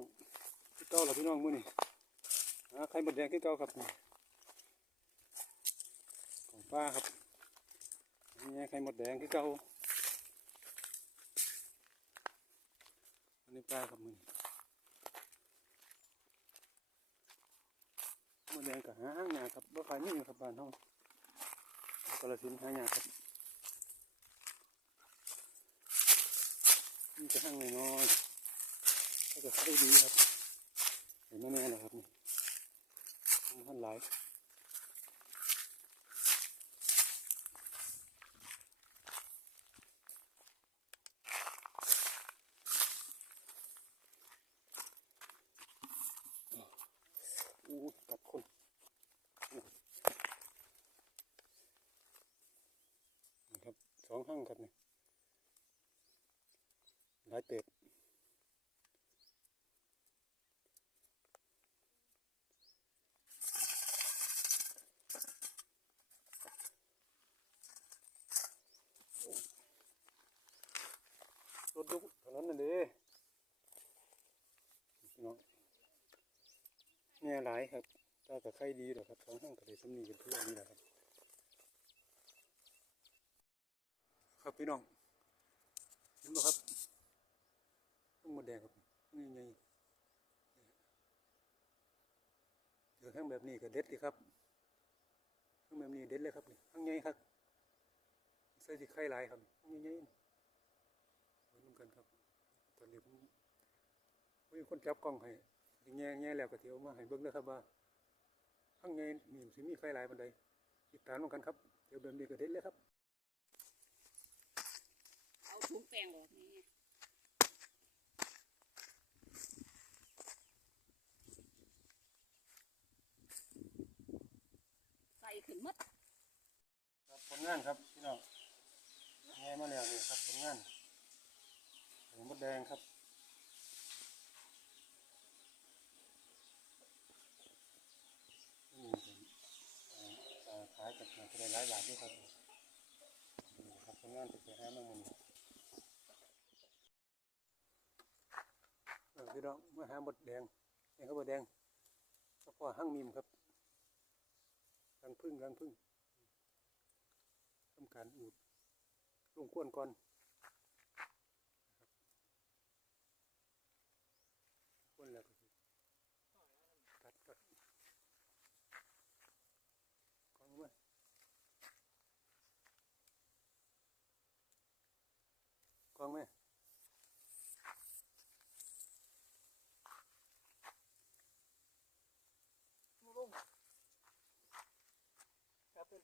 น้องเก่าแล้วพี่น้องมื้อนี้หาไข่มดแดงคือเก่าครับของป้าครับนี่ไงไข่มดแดงคือเก่าอันนี้ปลาครับมื้อนี้มดแดงก็หาหางาครับบ่ค่อยมีครับบ้านเฮากระสินธุ์หายาครับนี่จะห้างน้อยๆถ้าเกิดเขาได้ดีครับเห็นไหมแน่เลยครับนี่มันท่านหลายอู้กัดคนนะครับสองห้างครับนี่หลายเติบ รถลุกถนนนั่นเด้พี่น้องแง่หลายครับถ้ากับใครดีหรอครับสองห้างกระเดสำนีกันทั่วนี่แหละครับ ครับพี่น้องเห็นบ่ครับต้นมดแดงครับนี่ไงเจอข้างแบบนี้ก็เด็ดเลยครับข้างแบบนี้เด็ดเลยครับนี่ข้างใหญ่ครับใส่สิไข่หลายครับใหญ่ๆ กันครับ ตอนนี้ผมมีคนจับกล้องให้แง่แง่แล้วก็เที่ยวมาให้เบิ่งนะครับว่าข้างในมีสิมีใครหลายบันไดติดตามเหมือนกันครับเดี๋ยวเดินดีก็เด็ดเลยครับ เอาถุงแป้งออกนี่ใส่ขึ้นหมดครับผลงานครับพี่น้องแง่มาแล้วนี่ครับผลงานไข่มด แดงครับ ขายกับนายจะได้หลายบาทด้วยครับครับผลงานจะไปหามาหมันเออพี่น้องมาหาหมดแดงเองครับหมดแดงก็พอหั่งมิมครับรังพึ่งรังพึ่งทำการอูดลงก้วนก่อน คนแล้วก็ตัดตัดของมันกองไหมมาลงกลับเป็น